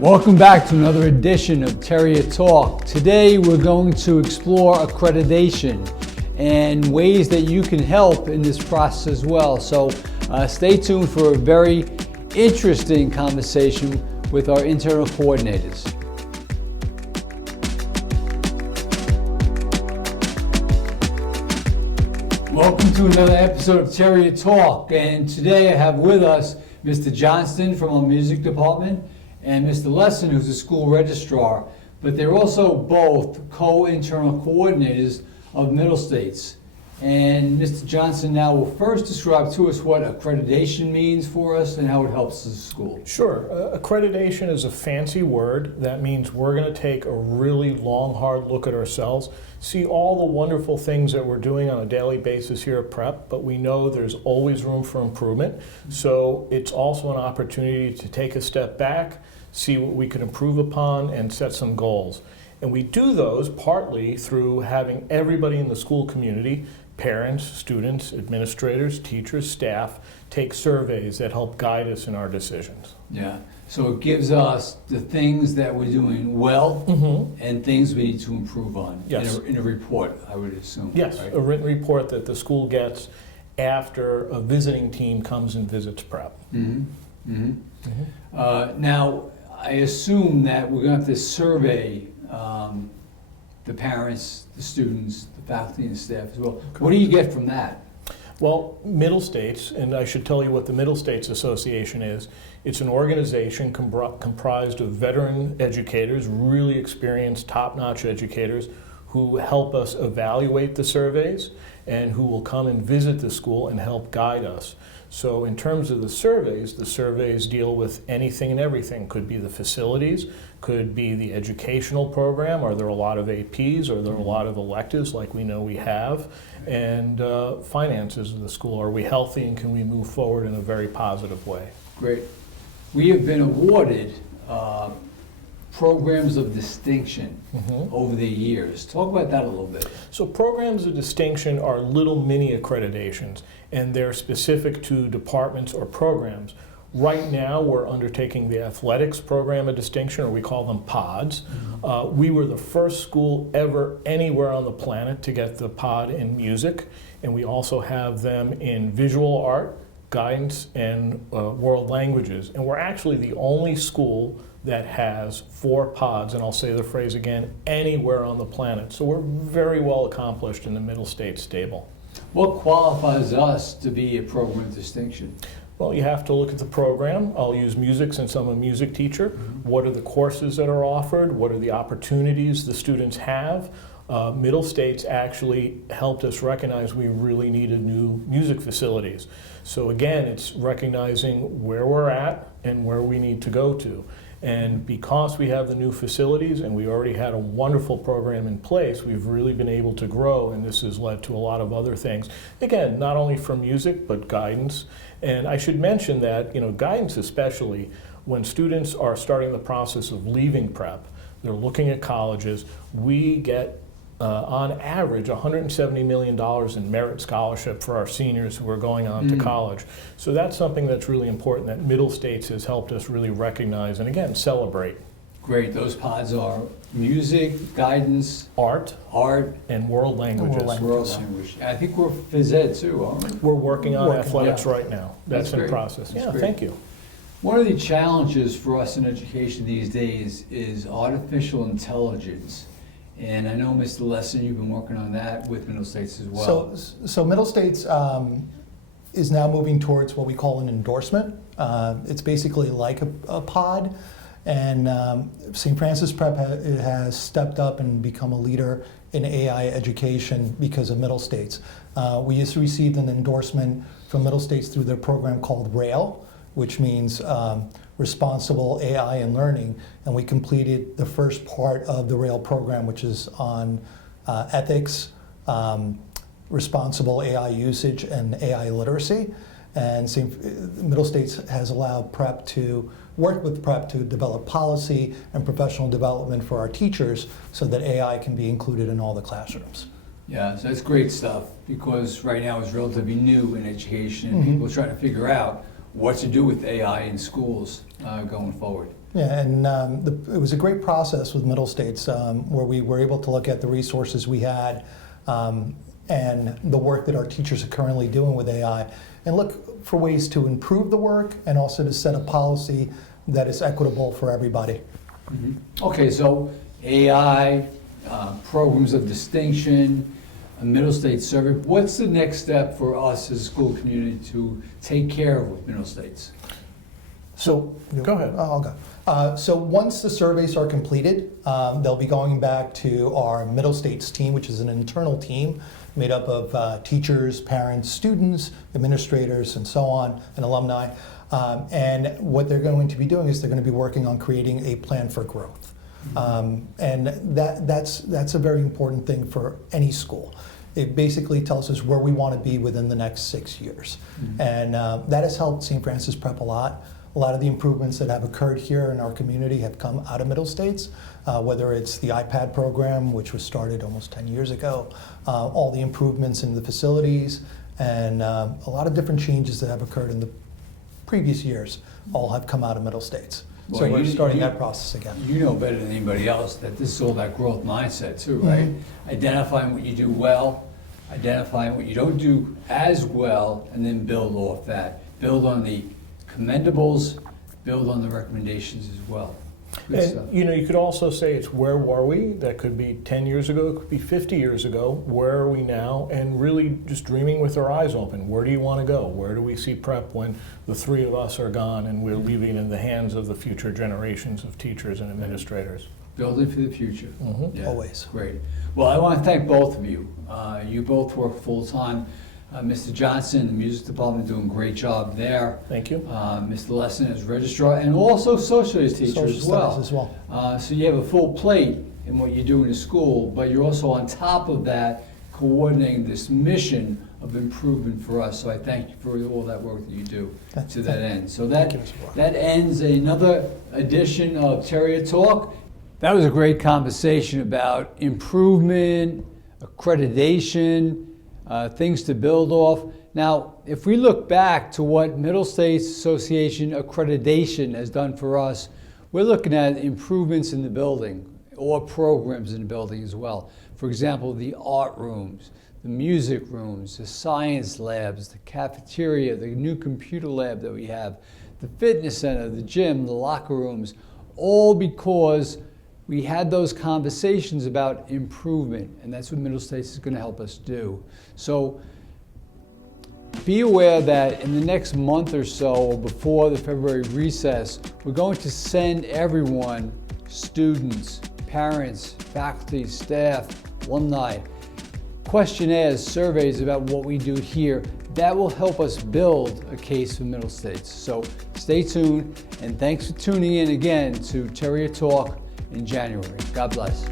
Welcome back to another edition of Terrier Talk. Today we're going to explore accreditation and ways that you can help in this process as well. So stay tuned for a very interesting conversation with our internal coordinators. Welcome to another episode of Terrier Talk, and today I have with us Mr. Johnston from our music department and Mr. Leston, who's a school registrar, but they're also both co-internal coordinators of Middle States. And Mr. Johnston now will first describe to us what accreditation means for us and how it helps the school. Sure. Accreditation is a fancy word. That means we're going to take a really long, hard look at ourselves, see all the wonderful things that we're doing on a daily basis here at Prep, but we know there's always room for improvement. So it's also an opportunity to take a step back, see what we can improve upon, and set some goals. And we do those partly through having everybody in the school community, parents, students, administrators, teachers, staff, take surveys that help guide us in our decisions. Yeah, so it gives us the things that we're doing well and things we need to improve on. Yes. In a report, I would assume. Yes, right? a written report that the school gets after a visiting team comes and visits Prep. Now, I assume that we're going to have to survey the parents, the students, the faculty and staff as well. What do you get from that? Well, Middle States, and I should tell you what the Middle States Association is. It's an organization comprised of veteran educators, really experienced, top-notch educators who help us evaluate the surveys and who will come and visit the school and help guide us. So in terms of the surveys deal with anything and everything. Could be the facilities, could be the educational program, are there a lot of APs, are there a lot of electives like we know we have, and finances of the school. Are we healthy and can we move forward in a very positive way? Great. We have been awarded programs of distinction over the years. Talk about that a little bit. So programs of distinction are little mini accreditations, and they're specific to departments or programs. Right now, we're undertaking the athletics program of distinction, or we call them pods. We were the first school ever anywhere on the planet to get the pod in music, and we also have them in visual art, guidance, and world languages. And we're actually the only school that has 4 pods, and I'll say the phrase again, anywhere on the planet. So we're very well accomplished in the Middle States stable. What qualifies us to be a program of distinction? Well, you have to look at the program. I'll use music since I'm a music teacher. What are the courses that are offered? What are the opportunities the students have? Middle States actually helped us recognize we really needed new music facilities. So again, it's recognizing where we're at and where we need to go to. And because we have the new facilities and we already had a wonderful program in place, we've really been able to grow, and this has led to a lot of other things. Again, not only for music, but guidance. And I should mention that, guidance especially, when students are starting the process of leaving Prep, they're looking at colleges, we get on average, $170 million in merit scholarship for our seniors who are going on to college. So that's something that's really important that Middle States has helped us really recognize and, again, celebrate. Great. Those pods are music, guidance, art, and world languages. World language. I think we're phys ed too, aren't we? We're working on athletics right now. That's in great. process. That's Yeah, great. thank you. One of the challenges for us in education these days is artificial intelligence. And I know, Mr. Leston, you've been working on that with Middle States as well. So Middle States is now moving towards what we call an endorsement. It's basically like a pod, and St. Francis Prep has stepped up and become a leader in AI education because of Middle States. We just received an endorsement from Middle States through their program called RAIL, which means Responsible AI and Learning, and we completed the first part of the RAIL program, which is on ethics, responsible AI usage, and AI literacy. And Middle States has allowed Prep to work with Prep to develop policy and professional development for our teachers so that AI can be included in all the classrooms. Yeah, so that's great stuff, because right now it's relatively new in education and people are trying to figure out what to do with AI in schools. going forward. Yeah, and it was a great process with Middle States where we were able to look at the resources we had and the work that our teachers are currently doing with AI and look for ways to improve the work and also to set a policy that is equitable for everybody. Mm-hmm. Okay, so AI, programs of distinction, a Middle States survey. What's the next step for us as a school community to take care of with Middle States? So, go ahead. I'll go. So once the surveys are completed, they'll be going back to our Middle States team, which is an internal team made up of teachers, parents, students, administrators, and so on, and alumni. And what they're going to be doing is they're going to be working on creating a plan for growth. And that's a very important thing for any school. It basically tells us where we want to be within the next 6 years. Mm-hmm. And that has helped St. Francis Prep a lot. A lot of the improvements that have occurred here in our community have come out of Middle States, whether it's the iPad program, which was started almost 10 years ago, all the improvements in the facilities, and a lot of different changes that have occurred in the previous years all have come out of Middle States. Well, so we're starting that process again. You know better than anybody else that this is all that growth mindset too, right? Mm-hmm. Identifying what you do well, identifying what you don't do as well, and then build off that. Build on the commendables, build on the recommendations as well. Good stuff. And you could also say it's where were we? That could be 10 years ago, it could be 50 years ago. Where are we now? And really just dreaming with our eyes open. Where do you want to go? Where do we see prep when the three of us are gone and we're leaving in the hands of the future generations of teachers and administrators? Building for the future. Mm-hmm. Yeah, always. Great. Well, I want to thank both of you. You both work full-time. Mr. Johnston, the music department, doing a great job there. Thank you. Mr. Leston as registrar and also social studies teacher as well. So you have a full plate in what you do in the school, but you're also on top of that coordinating this mission of improvement for us. So I thank you for all that work that you do to that end. So that ends another edition of Terrier Talk. That was a great conversation about improvement, accreditation, things to build off. Now, if we look back to what Middle States Association Accreditation has done for us, we're looking at improvements in the building or programs in the building as well. For example, the art rooms, the music rooms, the science labs, the cafeteria, the new computer lab that we have, the fitness center, the gym, the locker rooms, all because we had those conversations about improvement, and that's what Middle States is going to help us do. So be aware that in the next month or so, before the February recess, we're going to send everyone, students, parents, faculty, staff, alumni, questionnaires, surveys about what we do here. That will help us build a case for Middle States. So stay tuned, and thanks for tuning in again to Terrier Talk in January. God bless.